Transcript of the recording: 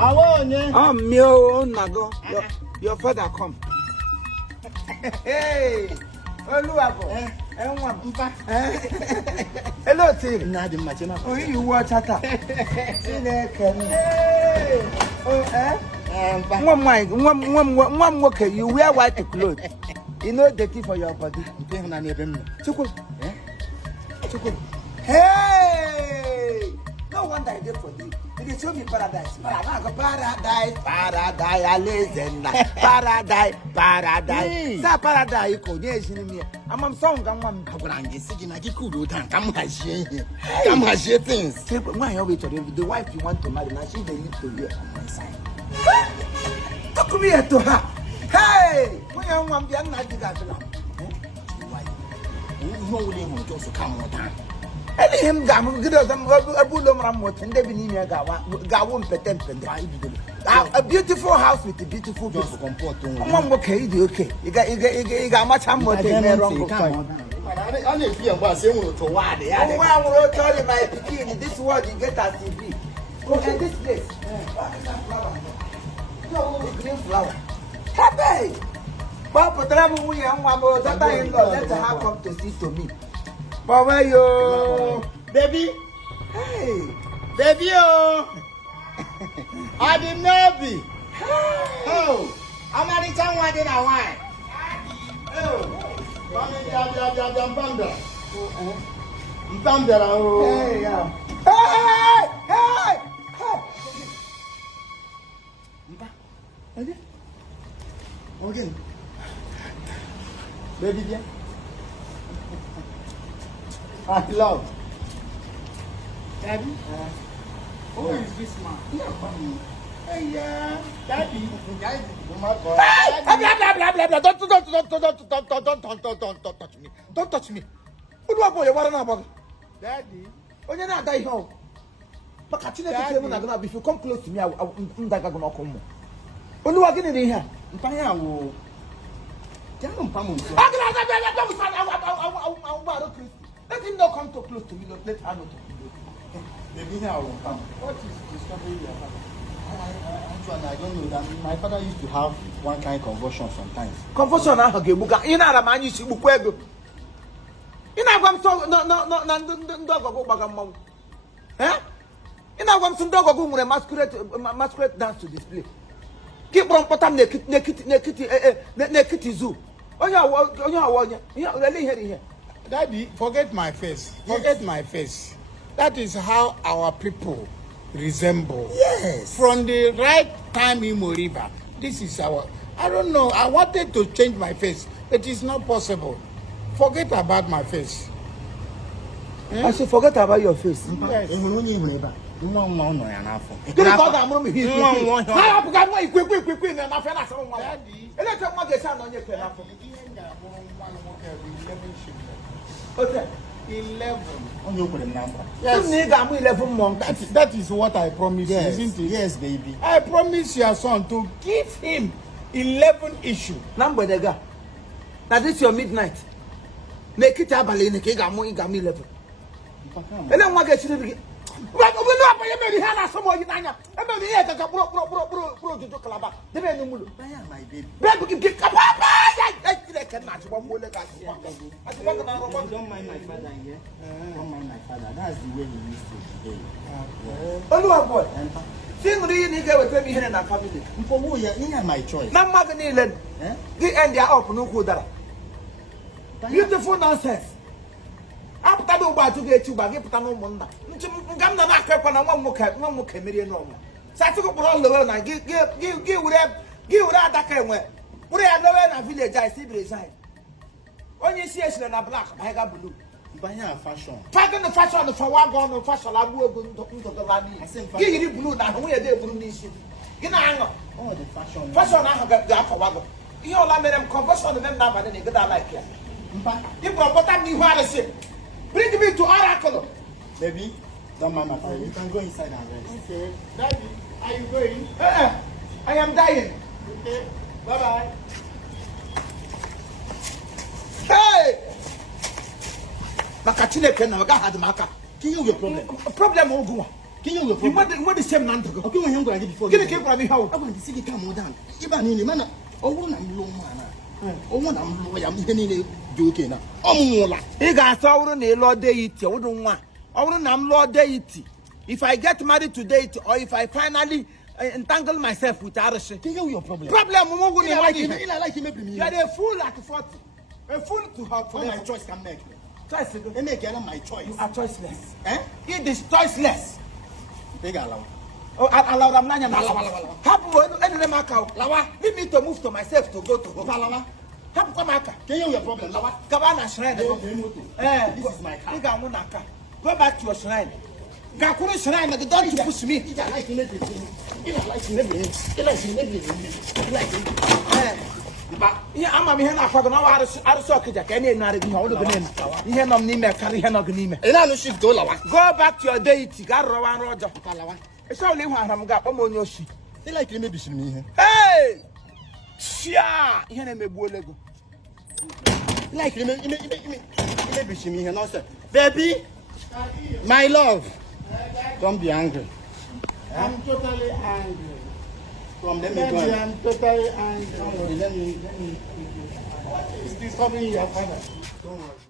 Mio Nago. Your father come. Hey, Oluwabo. Hello, Tim. Oh, you watch at that. One worker, you wear white clothes. You know the tea for your body. Hey! No wonder I did for you. You show me paradise. Paradise. Sa paradise ko yes ni. I'm song I'm come things. Why you wait the wife you want to marry now she dey need to hear on my side. Talk me to her. Hey! When you want be na diga to am. Why? You know we want to come on time. Him gam good them abulo mramot and they be near gawon petempen. A beautiful house with a beautiful people. Okay. You got much more wrong. I need to was able to wad. I will tell you my bikini. This word you get at TV. Okay, this place. No green flower. Happy! Papa travel we and one more that I let her come to see to me. Papa yo baby. Hey baby oh I didn't know be. Oh I'm not the time one did I want. Oh hey yeah. Hey okay. Baby dear. I love. Daddy? Who is this man? Hey, yeah. Daddy. Oh my God. Don't touch me. Don't touch me. What do I boy? What about? Daddy. Oh, you're not dying home. But catching it if you come close to me, I'm not going to come. What do I get in here? Let him not come too close to me. Let her not talk to me. Maybe here I will come. What is discovery your father? Actually, I don't know that. My father used to have one kind of convulsion sometimes. Convulsion? You know the man you see bukwego. You know what I'm so no dog go back mom. Eh? You know what I'm some dog go with a masquerade dance to display. Keep on potam nekiti zoo. Here. Daddy, forget my face. Forget my face. That is how our people resemble. Yes. From the right time in Moriba. This is our... I don't know. I wanted to change my face. It is not possible. Forget about my face. I should forget about your face. Yes. Okay. 11. Yes. 11 months. That is what I promised, yes. Isn't it? Yes, baby. I promise your son to give him 11 issues. Number the guy. Now this is your midnight. Make it a balloon, a cake, I'm 11. And then what gets you to get? Right, we know about you, Hannah, someone you know. I'm not here to pro to Calaba. The man who my baby. Baby, get up. I cannot. Don't mind my father here. Don't mind my father. That's the way he used to be. Oh, boy. Sing really go with me here in our family. For who you my choice. Not Magdalene. The end they are up, no good. Beautiful nonsense. After the bar to get you back, you put on one. I'm not one more comedian. No more. So I took up all the world and give that kind of way. Put it nowhere in a village. I see beside. When you see us in a black, I got blue. Buy a fashion. Pattern the fashion for one gone of fashion. I will go to the valley. Give you blue now. We are there blue issue. You know, oh, the fashion. Fashion, I have got for one. You all made them conversion of them now, but then they got like it. You brought me what I said. Bring me to Oracle. Baby, don't mind my father. You can go inside and rest. Okay. Daddy, are you going? I am dying. Okay. Bye-bye. Hey! Makachine pen na had maka. Can you your problem? Problem will go. Can you look? What the same number? Okay, when you're going before. Get a cake for me. How? I want to see you come down. Even in the manner. Oh, I'm low man. Oh, I'm low. I'm joking. Oh, he got our Lord deity. I don't want. I want Lord deity. If I get married today, or if I finally entangle myself with Arash, your problem. I like him. You are a fool at 40. A fool to have for my choice can make. Choice. They make my choice. You are choiceless. It is choiceless. Big allow. Oh, allow them. Leave me to move to myself to go to home. Can you your problem? Cabana shrine. This is my car. Go back to your shrine. Gakuru shrine, the don't you push me. Yeah, I'm here now. I'm going to socket. I can't hold the name. You hear no name, carry her no name. And I know she's go back to your deity. Got Rowan Roger. It's only one I'm got on your sheet. They like you maybe see me. Hey! Chia! You name a bullet. Like you maybe see me here now, sir. Baby, my love. Don't be angry. I'm totally angry. Let me go. I'm totally angry. Let me. It's disturbing your father. Don't worry.